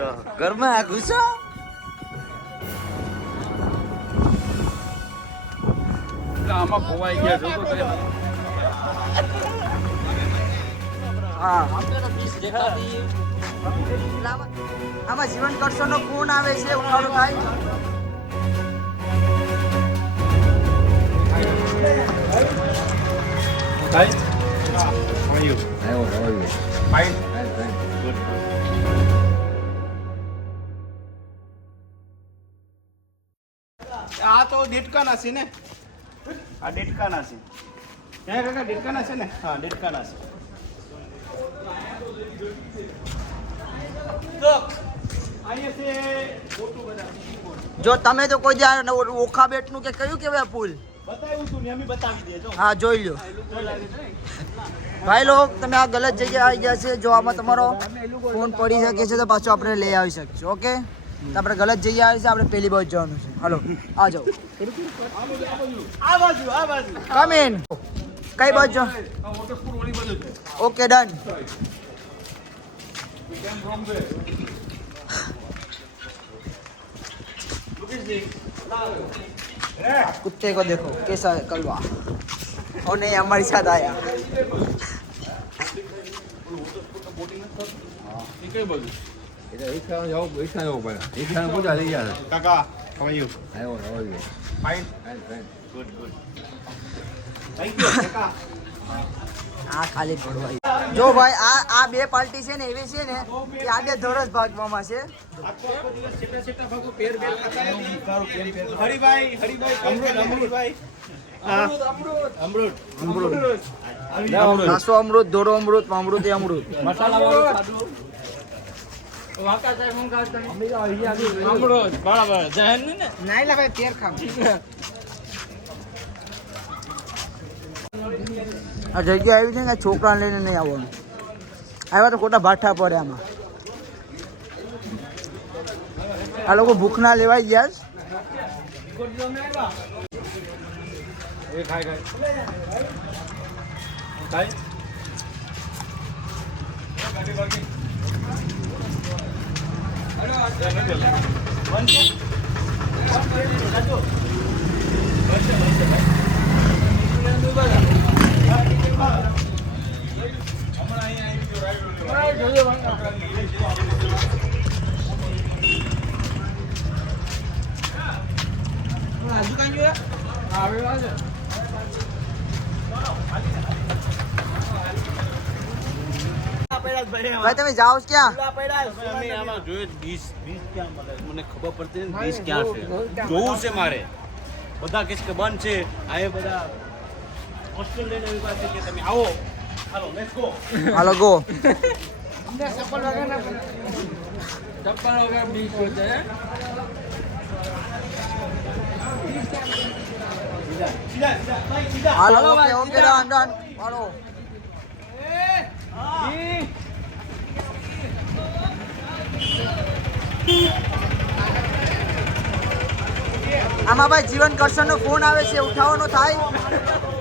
જો ઘરમાં ઘુસો આમાં ખોવાઈ ગયા જો તો હા આમાં જીવન કરશો નો ફોન આવે છે ઉઠાડો થાય Guys, how are you? How are you? Fine. Fine. Good. આ તો દેડકાના છે ને આ દેડકાના છે ક્યાં કાકા દેડકાના છે ને હા દેડકાના છે તો અહીંયા છે ફોટો બધા જો તમે તો કોઈ દી ઓખા બેટનું કે કયું કેવાય પુલ બતાવ્યું તું ને અમે બતાવી દેજો હા જોઈ લ્યો ભાઈ લોક તમે આ ગલત જગ્યાએ આવી ગયા છે જો આમાં તમારો ફોન પડી શકે છે તો પાછો આપણે લઈ આવી શકીશું ઓકે તો આપણે ગલત જગ્યાએ આવી છે આપણે પહેલી બાજુ જવાનું છે હાલો આ જાઓ આ બાજુ કમ ઇન કઈ બાજુ વોટરસ્પોર્ટ વાળી બાજુ છે okay done We came from there. Look at this. कुत्ते को देखो कैसा है कलवा और नहीं हमारे साथ आया કઈ બાજુ એટલે રિક્ષા જાવ પડે રિક્ષા પૂજા લઈ જાય કાકા how are you આવ્યો fine good thank you કાકા આ ખાલી પડવા જો ભાઈ આ બે પાર્ટી છે ને એવી છે ને કે આગે ધોરસ ભાગવામાં છે આખો દિવસ છેટા છેટા ભાગો પેર બેલ ખાતા હરીભાઈ અમૃતભાઈ અમૃત નાસો અમૃત ધોરો અમૃત અમૃત એ અમૃત મસાલા વાળું ખાધું વાકા સાહેબ હું ખાતા અમૃત બરાબર જહન ને નાઈ લા ભાઈ તેર ખામ આ જગ્યા આવી છે ને છોકરાને લઈને નહીં આવવાનું આવ્યા તો ખોટા ભાઠા પડે આમાં આ લોકો ભૂખના લેવાઈ ગયા એ ખાય ગાડી બાકી ભાઈ તમે જાઓ છો ક્યાં મને ખબર પડતી ને 20 ક્યાં છે જોવું છે મારે બધા કે છે બંધ છે આ એ બધા હોસ્ટેલ લઈને એવી વાત છે કે તમે આવો હાલો લેટ્સ ગો હાલો ગો ચપ્પલ વગર બીચ છે hello okay okay done done હાલો આમાં ભાઈ જીવન કરશન નો ફોન આવે છે ઉઠાવવાનો થાય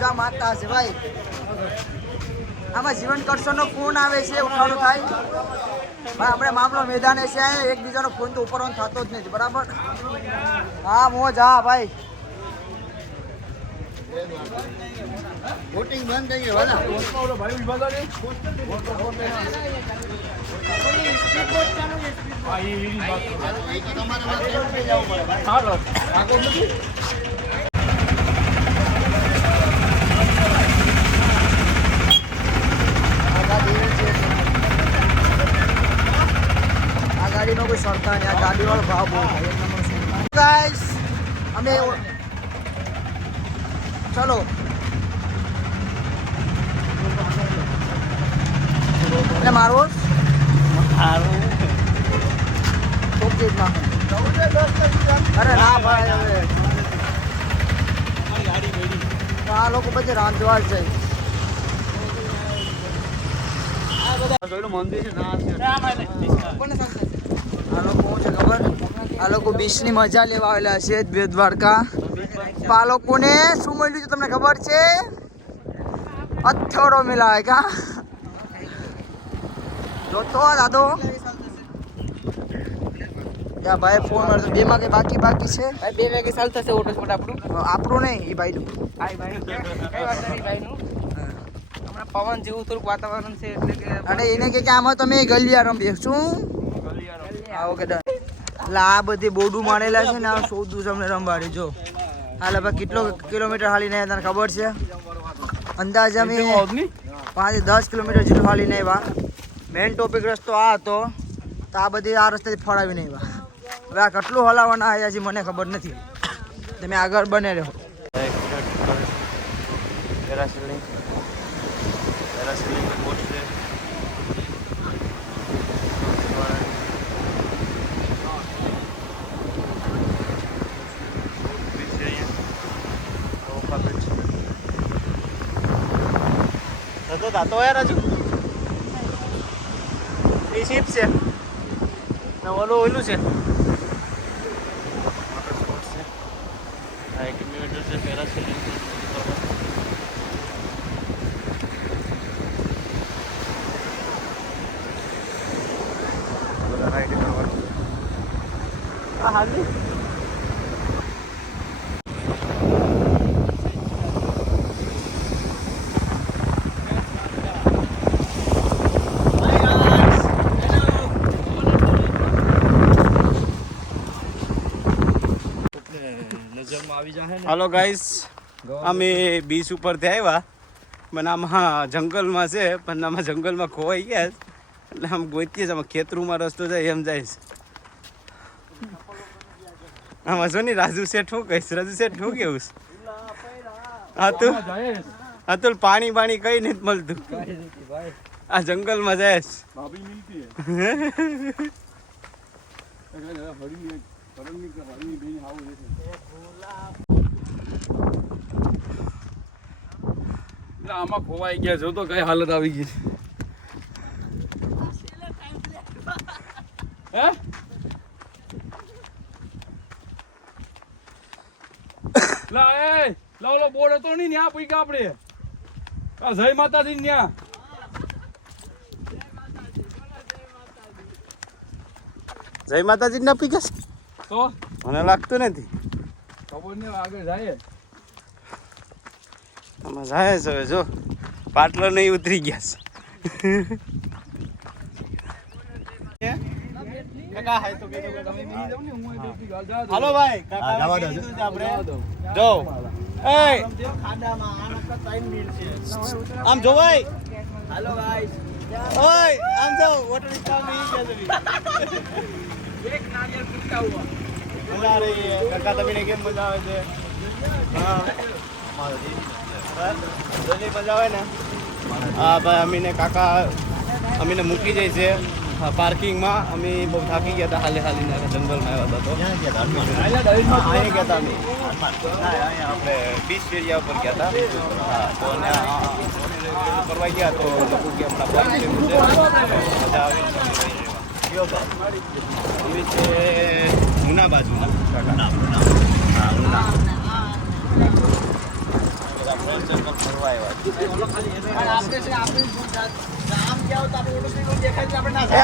જા માતા છે ભાઈ આમાં જીવન કરશન નો ફોન આવે છે ઉઠાવવાનો થાય ભાઈ આપણે મામલો મેદાને છે એકબીજાનો ફોન તો ઉપર ઓન થતો જ નથી બરાબર હા મોજ હા ભાઈ વોટિંગ બંધ થઈ ગયું વાલા ભાઈ વિભાગ આ ગાડીનો કોઈ સરતા નહીં આ ગાડીવાળો ભાવ બહુ ગાઈસ અમે ચલો એટલે મારો અરે ના ભાઈ હવે આ લોકો પછી રાંધવા છે આ લોકો શું છે ખબર આ લોકો બીચની મજા લેવા આવેલા છે બેટ દ્વારકા આ લોકોને શું મળ્યું છે તમને ખબર છે અથોડો મિલાય કા જોતો દાદો યા ભાઈ ફોન મારતો બે માં કઈ બાકી છે ભાઈ 2 વાગે ચાલુ થશે ઓટો સ્પોટ આપણું. આપણું નહીં એ ભાઈનું ભાઈ કઈ વાત નહીં ભાઈનું. હમણાં પવન જેવું થોડુંક વાતાવરણ છે એટલે કે અને એને કે આમાં તમે ગલિયા રમીએ શું આવો કે એટલે આ બધી બોડું મારેલા છે ને આ સૌદું તમને રમવાડી જો હાલ હવે કેટલો કિલોમીટર હાલીને આવ્યા તને ખબર છે અંદાજે અમે 5-10 કિલોમીટર જેટલું હાલીને આવ્યા મેઇન ટોપિક રસ્તો આ હતો તો આ બધી આ રસ્તેથી ફળાવીને આવ્યા હવે આ કેટલું હલાવવાના આવ્યા છે મને ખબર નથી તમે આગળ બને રહો પેરાસિલિંગ કોચ છે તો દાતો યાર રાજુ એ શીપ છે ને ઓલું છે એક્ટિવેટર છે પેરાસિલિંગ રાઈડ કરવાનું હા હાલી હાલો ગાઈસ અમે બીચ ઉપરથી આવ્યા પણ આમાં જંગલમાં છે પણ આમાં જંગલમાં ખોવાઈ ગયા એટલે આમ ગોતીએ આમાં ખેતરુમાં રસ્તો જાય એમ જાય આમાં જો ને રાજુ શેઠ શું કહીશ રાજુ શેઠ શું કેવું અતુલ પાણી કઈ નથી મળતું આ જંગલમાં જાય આમાં ખોવાઈ ગયા જો તો કઈ હાલત આવી ગઈ હે લાવ બોર્ડ હતો નહીં ન્યા પૈકા આપણે આ જય માતાજી ન્યા જય માતાજી ના પીકસ તો મને લાગતું નથી ખબર નહીં આગળ જાય આમાં જાય છે હવે જો પાટલો નહીં ઉતરી ગયા છે હાલો ભાઈ આપણે જો આમ જો ભાઈ હાલો ભાઈ ઓય આમ જો વોટર સ્ટાફ નહીં ગયા એક નારિયેળ પૂછતા હુઆ મજા આ રહી है કાકા તમને કેમ મજા આવે છે હા મજા આવે ને હા ભાઈ અમીને કાકા અમીને મૂકી જાય છે પાર્કિંગમાં અમે બહુ થાકી ગયા હતા હાલીને જંગલમાં આવ્યા હતા તો અહીંયા ગયા હતા અમે આપણે બીચ એરિયા ઉપર ગયા હતા હા તો કરવા ગયા તો લોકો કે હમણાં મજા આવે એવી છે ઉના બાજુના હા ઉના ફરવા આવ્યા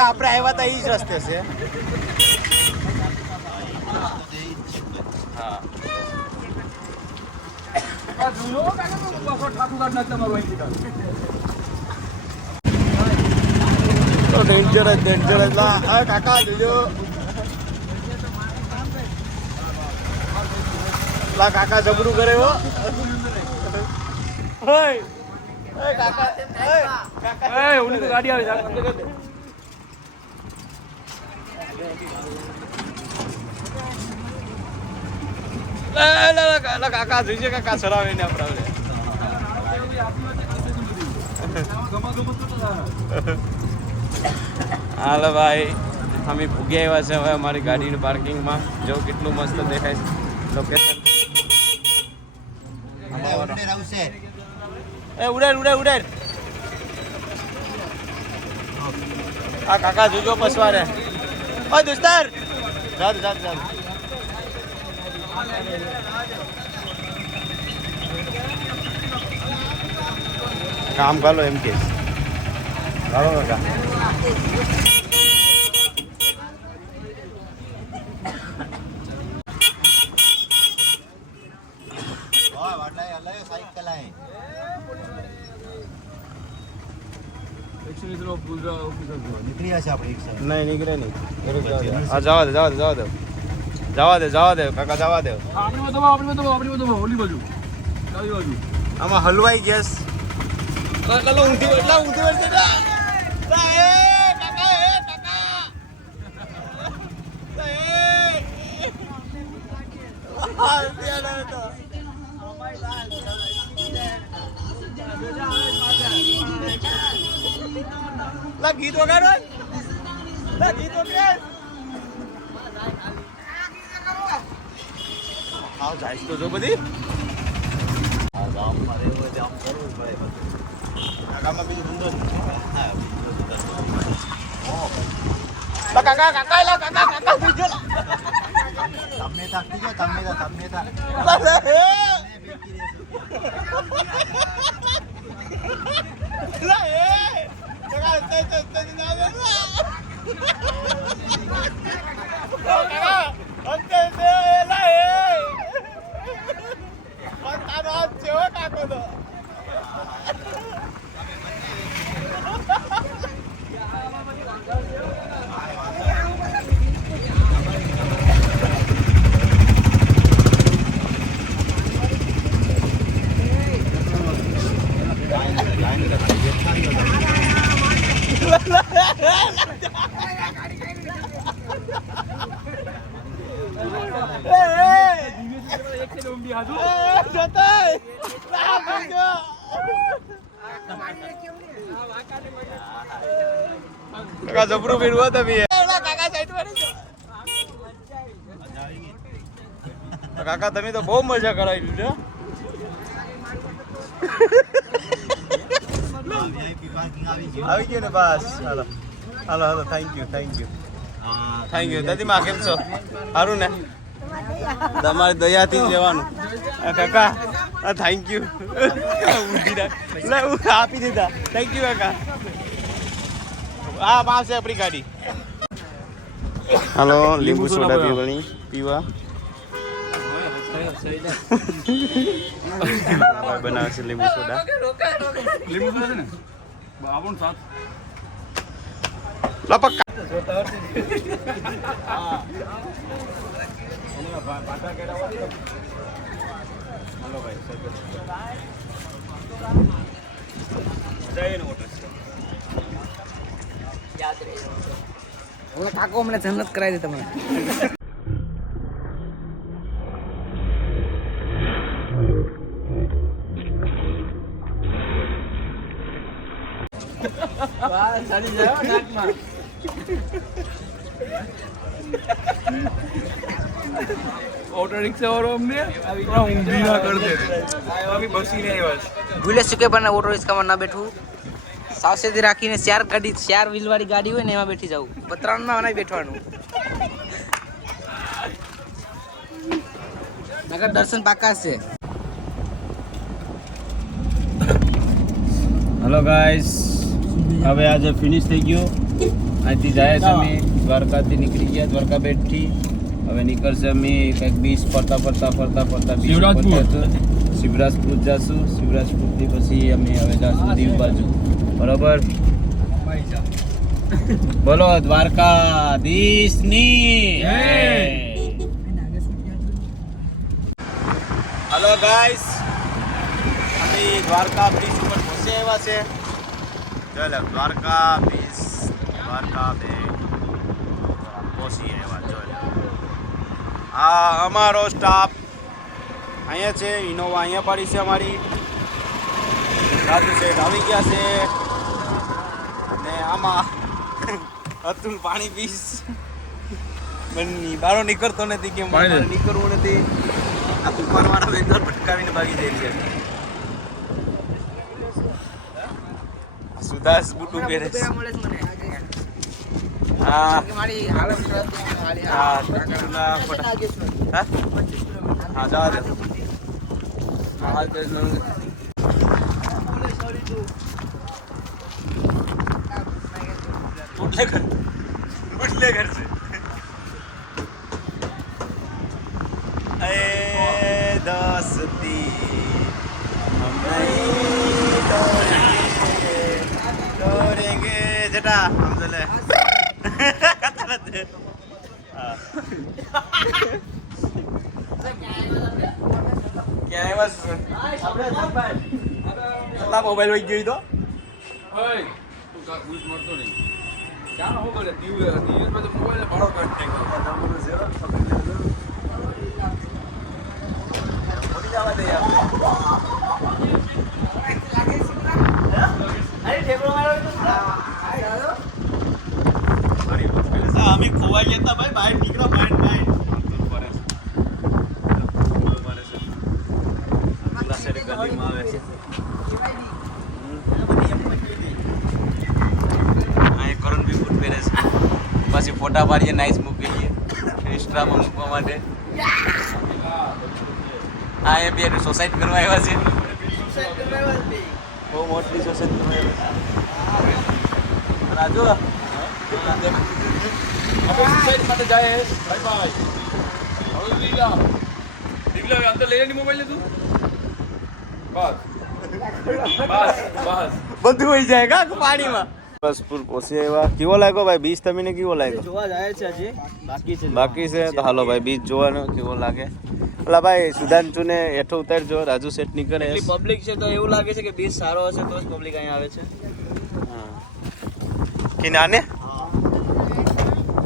આપણે આવ્યા હતા એ જ રસ્તે છે હા તો ડેન્જર કાકા જોજો કાકા જબરું કરે હો કાકા ઓલી તો ગાડી આવે કાકા જોઈશે કાકા સરાવે ને આપણે હાલો ભાઈ અમે ભૂગ્યા આવ્યા છે હવે અમારી ગાડીની પાર્કિંગમાં જો કેટલું મસ્ત દેખાય છે લોકેશન ઉડેર આ કાકા જોજો પસવારે ઓય દોસ્તાર જાદ કામ કરો એમ કે ચાલો કાકા નીકળી જશે આપણે એક સાઈડ. નહીં નીકળે નહીં. હા જવા દે જવા દે જવા દે જવા દે કાકા જવા દે. આપણી બાજુ ઓલી બાજુ ડાબી બાજુ. આમાં હલવાઈ ગેસ કાકા ઊંધી એટલા ઊંધી વળશે ના એ કાકા લા ગીત વગાડો લા ગીત વગાડ આવ જાય તો જો બધી આ ગામ માં રહેવું હોય આમ કરવું પડે બધું આ ગામમાં બીજું ધંધો જ નથી હા બીજો ધંધો કાકા બીજો તમે તાકી જો તમે તા લા એ કાકા તે ના દે કાકા અંતે દે લા એ તારો હાથ છે હો કાકો તો કાકા જબરું ફેરવા તમે કાકા સાઈડ પર કાકા તમે તો બહુ મજા કરાવી દીધી આવી ગયું ને બસ હાલો હાલો હાલો થેન્ક યુ દાદીમાં કેમ છો સારું ને તમારી દયાથી જ રહેવાનું કાકા થેન્ક યુ આપી દીધા થેન્ક યુ કાકા હા પાસે આપણી ગાડી હાલો લીંબુ સોડા પીવા બનાવે છે લીંબુ સોડા લીંબુ છે ને આપણું સાથ લપક કાકો મને જન્નત કરાવી દે તમને. ઓટો રિક્ષા વાળો અમને ઊંધી ના કરી દે બસી નહીં બસ ભૂલે ચૂકે પણ ઓટો રિક્ષામાં ના બેઠવું. સાવચેતી રાખીને ચાર વ્હીલ વાળી ગાડી હોય ને એમાં બેઠી જવું. ત્રણમાં નહીં બેઠવાનું. નગર દર્શન પાકા છે. હેલો ગાઈસ હવે આજે ફિનિશ થઈ ગયું અહીંથી જાય છે અમે દ્વારકાથી નીકળી ગયા દ્વારકા બેટથી હવે નીકળશે અમે કંઈક બીચ ફરતા શિવરાજપુર જશું શિવરાજપુરથી પછી અમે હવે જશું દીવ બાજુ બરોબર બોલો દ્વારકાધીશની હેલો ગાઈસ અમે દ્વારકા બ્રિજ ઉપર પહોંચી આવ્યા છે ચાલો દ્વારકા બ્રિજ દ્વારકા બે પહોંચી આવ્યા ચાલો આ અમારો સ્ટાફ અહીંયા છે ઇનોવા અહીંયા પડી છે અમારી રાજુ શેઠ આવી ગયા છે અને આમાં અતુલ પાણી પીશ બની બારો નીકળતો નથી કે મારે નીકળવું નથી આ તુફાનવાળા વેધર ભટકાવીને ભાગી જાય છે સુદાસ બુટુ પહેરે છે હા મારી હાલત ખરાબ છે. હા ટકટુના ફોટા હા જવા દે હા उठले घर से अरे दोस्ती हम नहीं तोड़ेंगे કાકા આમ ચલે મોબાઈલ વહી ગયો તો ઓય તું કા પુલિસ મારતો નહીં ક્યાં હો કરે દિવસ માં તો મોબાઈલ ભાડો કાઢ અમે ખોવાઈ ગયા હતા ભાઈ બહાર નીકળો બહાર પછી ફોટા પાડીએ નાઈસ મૂકીએ ઇન્સ્ટામાં મૂકવા માટે હા એ બી એનું સોસાઇટ કરવા આવ્યા છે બહુ મોટી સોસાઇટ કરવા આવ્યા રાજુ આપણે સુસાઇડ માટે જાય ભાઈ ભાઈ હવે લીલા અંદર લઈ લેની મોબાઈલ તું બસ બધું હોઈ જાય કા પાણીમાં બસ પૂર પહોંચી આવ્યા કેવો લાગ્યો ભાઈ બીચ તમને કેવો લાગ્યો જોવા જાય છે હજી બાકી છે તો હાલો ભાઈ બીચ જોવાનો કેવો લાગે એટલે ભાઈ સુધાંશુ ને હેઠો ઉતારજો રાજુ સેટ ની કરે પબ્લિક છે તો એવું લાગે છે કે બીચ સારો હશે તો જ પબ્લિક અહીંયા આવે છે કે નાને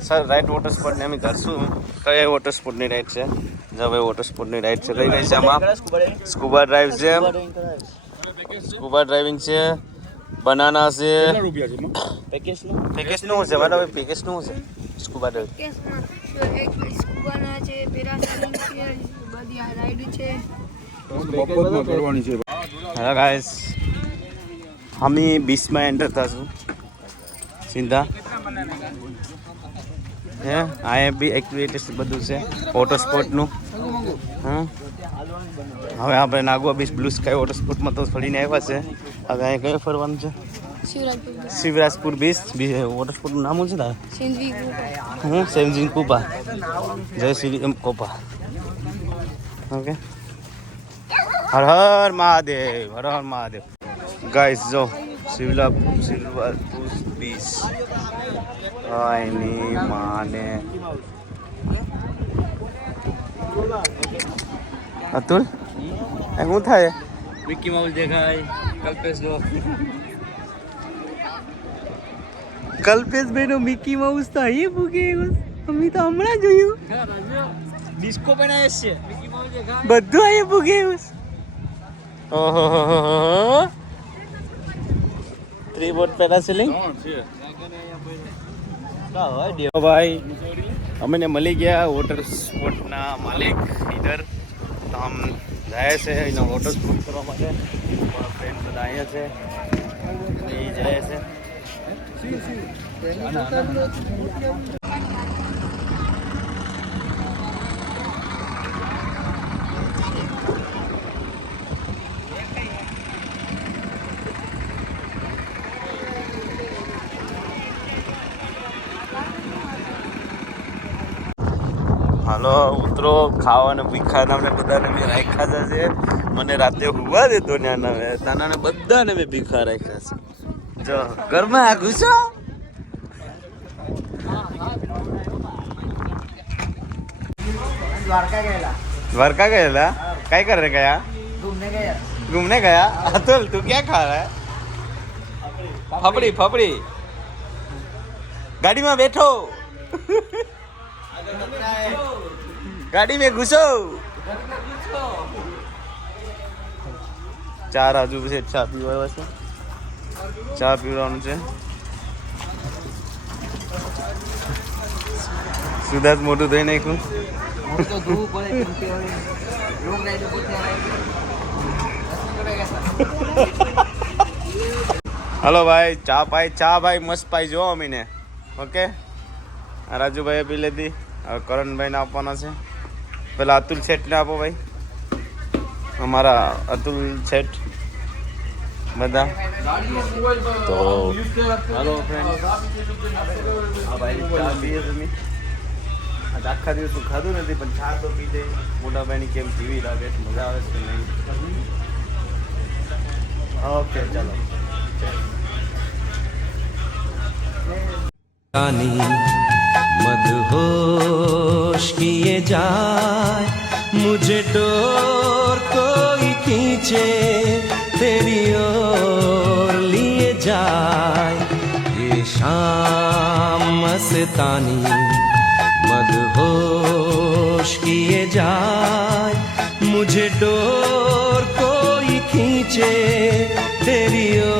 સર રાઈટ વોટર સ્પોટ ને અમે કરશું કયા વોટર સ્પોટ ની રાઈટ છે જો ભાઈ વોટર સ્પોટ ની રાઈટ છે કઈ કઈ છે આમાં સ્કૂબા ડ્રાઈવ છે સ્કૂબા ડ્રાઇવિંગ છે બનાના છે પેકેજ નું છે બરાબર પેકેજ નું છે સ્કૂબા ડ્રાઇવિંગ હેલો ગાઈસ અમે બીચમાં એન્ટર થશું સીધા હે આ બી એક્ટિવિટીસ બધું છે વોટર સ્પોર્ટનું હવે આપણે Nagoa beach blue sky water સ્પોર્ટમાં તો ફરીને આવ્યા છે હવે અહીંયા કયું ફરવાનું છે શિવરાજપુર બીચ વોટર સ્પોર્ટનું નામ શું છે તારે સેમજીન કુપા જય શ્રી એમ COPA okay Har Har Mahadev Har Har Mahadev guys જો શિવરાજપુર બીચ એની માને અતુલ શું થાય વિકી માઉલ દેખાય કલ્પેશ નો કલ્પેશભાઈ નો મિકી માઉસ તો અહીં ભૂગે અમે તો હમણાં જોયું ડિસ્કો બનાવે છે વિકી માઉલ દેખાય બધું અહીં ભૂગે ઓહો ત્રિબોટ પેરાસેલિંગ ભાઈ અમને મળી ગયા વોટર સ્પોર્ટના માલિક ઇધર તો આમ જાય છે એનો વોટર સ્પોર્ટ કરવા માટે મારા ફ્રેન્ડ બધા અહીંયા છે એ જાય છે હાલો ઉતરો ખાવાના ભીખાના મેં બધાને મેં રાખ્યા છે મને રાતે હુવા દેતો ને આના તાનાને બધાને મેં ભીખા રાખ્યા છે જો ઘરમાં આ ઘૂસો દ્વારકા ગયેલા કઈ કરે ગયા घूमने गया अतुल तू क्या खा रहा है फपड़ी गाड़ी में बैठो गाड़ी में घुसो ચાર આજુ છે ચા પીવા છે ચા પીવાનું છે સુધાજ મોટું ધોઈ નાખ્યું હલો ભાઈ ચા ભાઈ મસ્ત પાઈ જો અમીને ઓકે રાજુભાઈએ પી લીધી હવે કરણભાઈને આપવાના છે પેલા અતુલ શેઠને આપો ભાઈ અમારા અતુલ શેઠ બધા તો હાલો ફ્રેન્ડ હા ભાઈ ચા પીએ તમે આજ આખા દિવસ ખાધું નથી પણ ચા તો પી દે મોટા ભાઈની કેમ જીવી લાગે મજા આવે છે નહીં ઓકે ચાલો रानी मदहोश किए जाए, मुझे डोर कोई खींचे तेरी ओर लिए जाए। ये शाम मस्तानी मदहोश किए जाए, मुझे डोर कोई खींचे तेरी ओर